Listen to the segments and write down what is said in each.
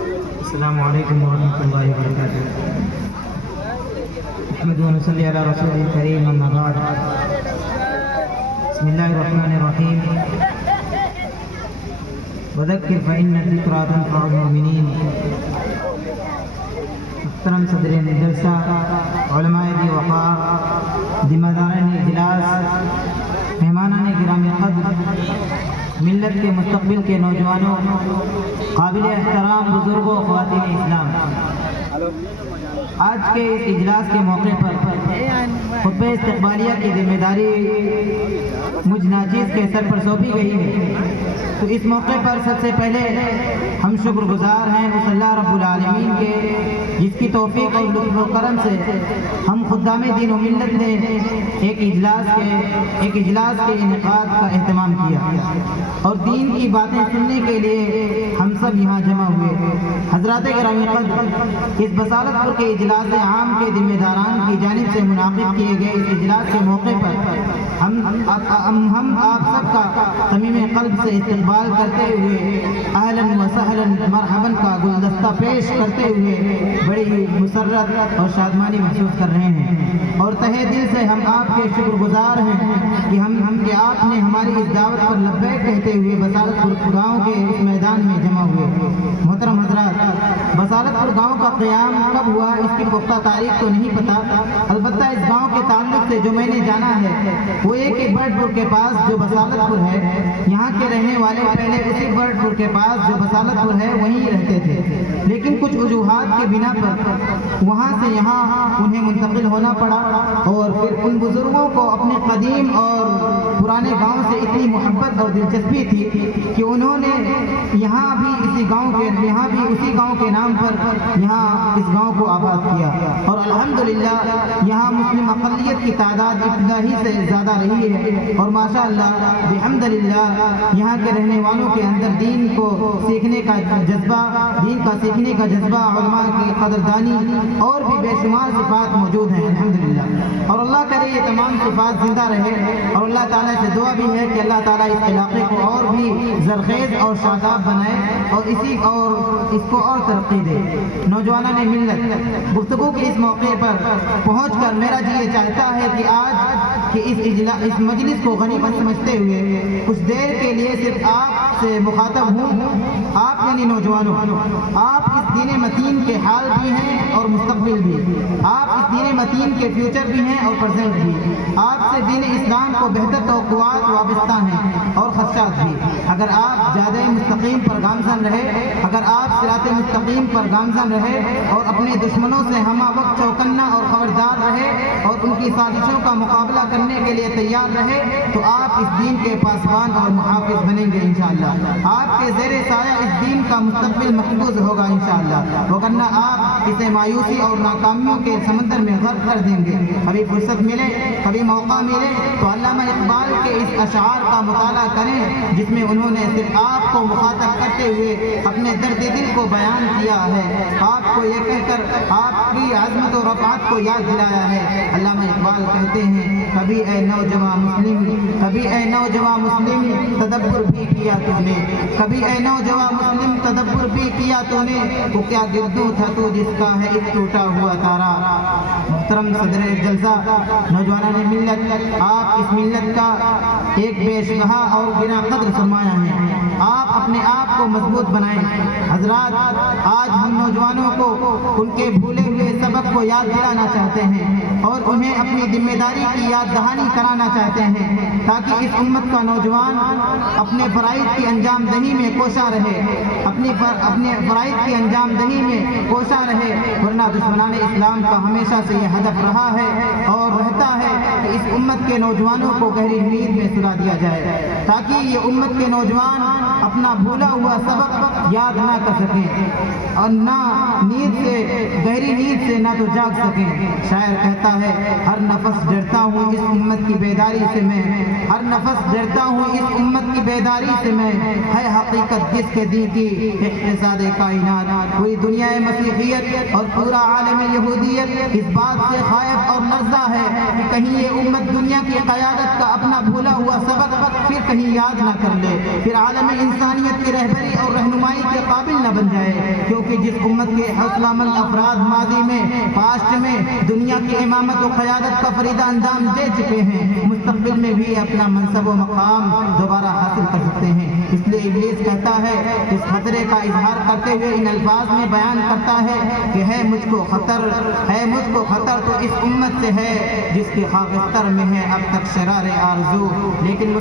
السلام علیکم ورحمۃ اللہ وبرکاتہ۔ احمد و نصلی علی رسول الکریم، اما بعد، بسم اللہ الرحمن الرحیم۔ وذکر فإن الذکریٰ تنفع المؤمنین۔ محترم صدر جلسہ، علماء ذی وقار، ذمہ داران اجلاس، مہمانان گرامی قدر، ملت کے مستقبل کے نوجوانوں، قابل احترام بزرگوں، خواتین اسلام، آج کے اس اجلاس کے موقع پر خطبہ استقبالیہ کی ذمہ داری مجھ ناچیز کے سر پر سونپی گئی ہے، تو اس موقع پر سب سے پہلے ہم شکر گزار ہیں اس اللہ رب العالمین کے، جس کی توفیق اور لطف و کرم سے ہم خدام دین و ملت نے ایک اجلاس کے انعقاد کا اہتمام کیا اور دین کی باتیں سننے کے لیے ہم سب یہاں جمع ہوئے۔ حضرات گرامی قدر، اس بصارت پور کے اجلاس عام کے ذمہ داران کی جانب سے منعقد کیے گئے اس اجلاس کے موقع پر ہم آپ سب کا صمیم قلب سے استقبال کرتے ہوئے اہلاً و سہلاً مرحباً کا گلدستہ پیش کرتے ہوئے بڑی مسرت اور شادمانی محسوس کر رہے ہیں، اور تہہ دل سے ہم آپ کے شکر گزار ہیں کہ آپ نے ہماری اس دعوت پر لبیک کہتے ہوئے بصارت پور گاؤں کے اس میدان میں جمع ہوئے۔ محترم حضرات، بصارت پور گاؤں کا قیام کب ہوا اس کی پختہ تاریخ تو نہیں پتہ، البتہ اس گاؤں کے تعلق سے جو میں نے جانا ہے وہ یہ کہ برڈ پور کے پاس جو بصارت پور ہے، یہاں کے رہنے والے پہلے اسی برڈ پور کے پاس جو بصارت پور ہے وہیں رہتے تھے، لیکن کچھ وجوہات کے بنا پر وہاں سے یہاں انہیں منتقل ہونا پڑا، اور پھر ان بزرگوں کو اپنے قدیم اور پرانے گاؤں سے اتنی محبت اور دلچسپی تھی کہ انہوں نے یہاں بھی اسی گاؤں کے نام پر یہاں اس گاؤں کو آباد کیا، اور الحمدللہ یہاں مسلم اقلیت کی تعداد ابتدا ہی سے زیادہ رہی ہے، اور ماشاءاللہ بحمدللہ یہاں کے رہنے والوں کے اندر دین کو سیکھنے کا جذبہ، علماء کی قدردانی اور بھی بے شمار صفات موجود ہیں الحمدللہ، اور اللہ کرے یہ تمام صفات زندہ رہے، اور اللہ تعالیٰ سے دعا بھی ہے کہ اللہ تعالیٰ اس علاقے کو اور بھی زرخیز اور شاداب بنائے اور اس کو اور ترقی دے۔ نوجوانان ملت، گفتگو کے اس موقع پر پہنچ کر میرا جی یہ چاہتا ہے کہ آج کہ اس مجلس کو غنیمت سمجھتے ہوئے کچھ دیر کے لیے صرف آپ سے مخاطب ہوں۔ آپ یعنی نوجوانوں، آپ اس دین متین کے حال بھی ہیں اور مستقبل بھی، آپ اس دین متین کے فیوچر بھی ہیں اور پریزنٹ بھی، آپ سے دین اسلام کو بہتر توقعات وابستہ ہیں اور خدشات بھی۔ اگر آپ جادہ مستقیم پر گامزن رہے، اگر آپ صراط مستقیم پر گامزن رہے اور اپنے دشمنوں سے ہمہ وقت چوکنا اور خبردار رہے اور ان کی سازشوں کا مقابلہ کرنے کے لیے تیار رہے، تو آپ اس دین کے پاسبان اور محافظ بنیں گے انشاءاللہ۔ آپ کے زیر سایہ اس دین کا مستقبل محفوظ ہوگا انشاءاللہ، وگرنہ آپ اسے مایوسی اور ناکامیوں کے سمندر میں غرق کر دیں گے۔ کبھی فرصت ملے، کبھی موقع ملے تو علامہ اقبال کے اس اشعار کا مطالعہ کریں جس میں انہوں نے صرف آپ کو مخاطب کرتے ہوئے اپنے درد دل کو بیان کیا ہے، آپ کو یہ کہہ کر آپ کی عظمت و رفعت کو یاد دلایا ہے۔ علامہ اقبال کہتے ہیں، کبھی اے نوجوان مسلم تدبر بھی کیا تو نے، کبھی اے نوجوان مسلم تدبر بھی کیا تو نے، وہ کیا گردوں تھا تو جس کا ہے ایک ٹوٹا ہوا تارا۔ محترم صدر جلسہ، نوجوانان ملت، آپ اس ملت کا ایک بے شبہ اور بنا قدر سرمایہ ہیں، آپ اپنے آپ کو مضبوط بنائیں۔ حضرات، آج ہم نوجوانوں کو ان کے بھولے ہوئے سبق کو یاد دلانا چاہتے ہیں اور انہیں اپنی ذمہ داری کی یاد دہانی کرانا چاہتے ہیں، تاکہ اس امت کا نوجوان اپنے فرائض کی انجام دہی میں کوشاں رہے، اپنے فرائض کی انجام دہی میں کوشاں رہے، ورنہ دشمنان اسلام کا ہمیشہ سے یہ ہدف رہا ہے اور رہتا ہے کہ اس امت کے نوجوانوں کو گہری نیند میں سلا دیا جائے، تاکہ یہ امت کے نوجوان اپنا بھولا ہوا سبق یاد نہ کر سکیں اور نہ گہری نیند سے نہ تو جاگ سکیں۔ شاعر کہتا ہے، ہر نفس ڈرتا ہوں اس امت کی بیداری سے میں، ہر نفس ڈرتا ہوں اس امت کی بیداری سے میں، ہے حقیقت جس کے دین کی اقتصاد کائنات۔ پوری دنیا مسیحیت اور پورا عالم یہودیت اس بات سے خائف اور لرزہ ہے کہ کہیں یہ امت دنیا کی قیادت کا اپنا بھولا ہوا سبق پھر کہیں یاد نہ کر لے، پھر عالم انسانیت کی رہبری اور رہنمائی کے قابل نہ بن جائے، کیونکہ جس امت کے حوصلہ مند افراد ماضی میں پاسٹ میں دنیا کی امامت و قیادت کا فریضہ انجام دے چکے ہیں، مستقبل میں بھی اپنا منصب و مقام دوبارہ حاصل کر سکتے ہیں۔ اس لیے ابلیس کہتا ہے، اس خطرے کا اظہار کرتے ہوئے ان الفاظ میں بیان کرتا ہے کہ ہے مجھ کو خطر تو اس امت سے ہے جس کے خاکستر میں ہے اب تک شرار آرزو۔ لیکن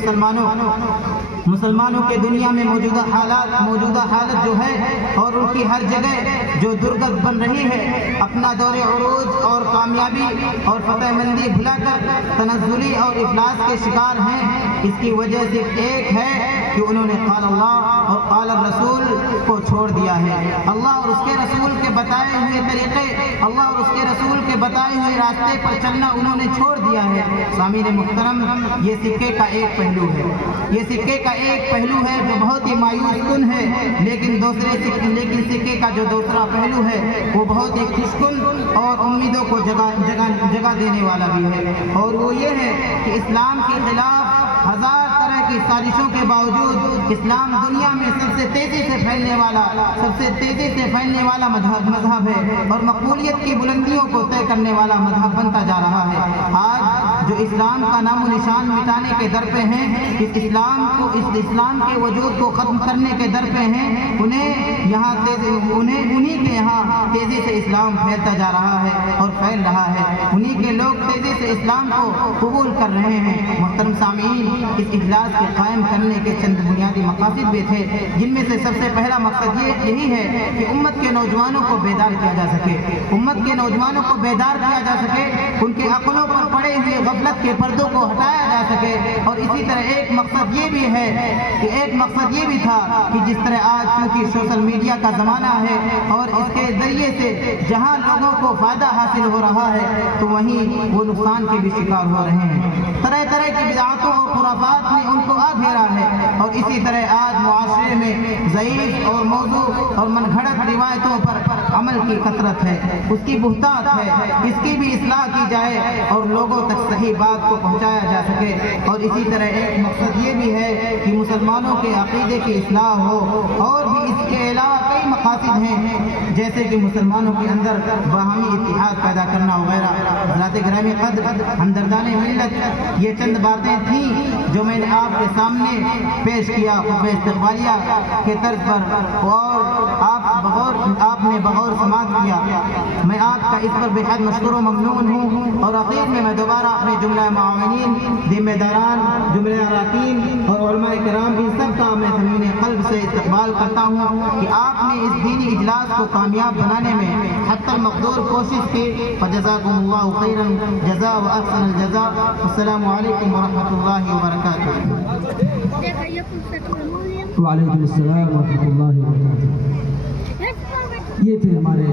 مسلمانوں کے دنیا میں موجودہ حالت جو ہے اور ان کی ہر جگہ جو درگت بن رہی ہے، اپنا دور عروج اور کامیابی اور فتح مندی بھلا کر تنزلی اور افلاس کے شکار ہیں۔ اس کی وجہ صرف ایک ہے کہ انہوں نے قال اللہ اور قال الرسول کو چھوڑ دیا ہے۔ اللہ اور اس کے رسول کے بتائے ہوئے طریقے، اللہ اور اس کے رسول کے بتائے ہوئے راستے پر چلنا انہوں نے چھوڑ دیا ہے۔ سامعین محترم، یہ سکے کا ایک پہلو ہے جو بہت ہی مایوس کن ہے، لیکن سکے کا جو دوسرا پہلو ہے وہ بہت ہی خوش کن اور امیدوں کو جگہ دینے والا بھی ہے، اور وہ یہ ہے کہ اسلام کے خلاف ہزار طرح کی سازشوں کے باوجود اسلام دنیا میں سب سے تیزی سے پھیلنے والا مذہب ہے اور مقبولیت کی بلندیوں کو طے کرنے والا مذہب بنتا جا رہا ہے۔ آج جو اسلام کا نام و نشان مٹانے کے در پہ ہیں، اس اسلام کے وجود کو ختم کرنے کے در پہ ہیں، انہی کے یہاں تیزی سے اسلام پھیلتا جا رہا ہے اور پھیل رہا ہے، انہی کے لوگ تیزی سے اسلام کو قبول کر رہے ہیں۔ محترم سامعین، اس اجلاس کے قائم کرنے کے چند بنیادی مقاصد بھی تھے، جن میں سے سب سے پہلا مقصد یہی ہے کہ امت کے نوجوانوں کو بیدار کیا جا سکے، ان کے عقلوں پر پڑے ہوئے غفلت کے پردوں کو ہٹایا جا سکے، اور اسی طرح ایک مقصد یہ بھی تھا کہ جس طرح آج چونکہ سوشل میڈیا کا زمانہ ہے اور اس کے ذریعے سے جہاں لوگوں کو فائدہ حاصل ہو رہا ہے تو وہیں وہ نقصان کے بھی شکار ہو رہے ہیں۔ طرح طرح کی بدعتوں اور خرافات نے ان کو آ گھیرا ہے، اور اسی طرح آج معاشرے میں ضعیف اور موضوع اور من گھڑت روایتوں پر عمل کی کثرت ہے، اس کی بہتات ہے، اس کی بھی اصلاح کی جائے اور لوگوں تک صحیح بات کو پہنچایا جا سکے۔ اور اسی طرح ایک مقصد یہ بھی ہے کہ مسلمانوں کے عقیدے کی اصلاح ہو، اور بھی اس کے علاوہ کئی مقاصد ہیں، جیسے کہ مسلمانوں کے اندر باہمی اتحاد پیدا کرنا وغیرہ۔ حضرات گرامی قدر، ہمدردان ملت، یہ چند باتیں تھیں جو میں نے آپ کے سامنے پیش کیا خطبہ استقبالیہ کے طرز پر، اور آپ نے بغور سماعت کیا۔ میں آپ کا اس پر بےحد مشکور و ممنون ہوں، اور آخر میں دوبارہ اپنے جملہ معاونین، ذمہ داران، جملہ اراکین اور علماء کرام ان سب کا میں صمیم قلب سے استقبال کرتا ہوں کہ آپ نے اس دینی اجلاس کو کامیاب بنانے میں حتی المقدور کوشش کی۔ فجزاکم اللہ خیرا جزا و احسن الجزا۔ السلام علیکم ورحمۃ اللہ وبرکاتہ۔ وعلیکم السلام ورحمۃ اللہ وبرکاتہ۔ یہ تھے ہمارے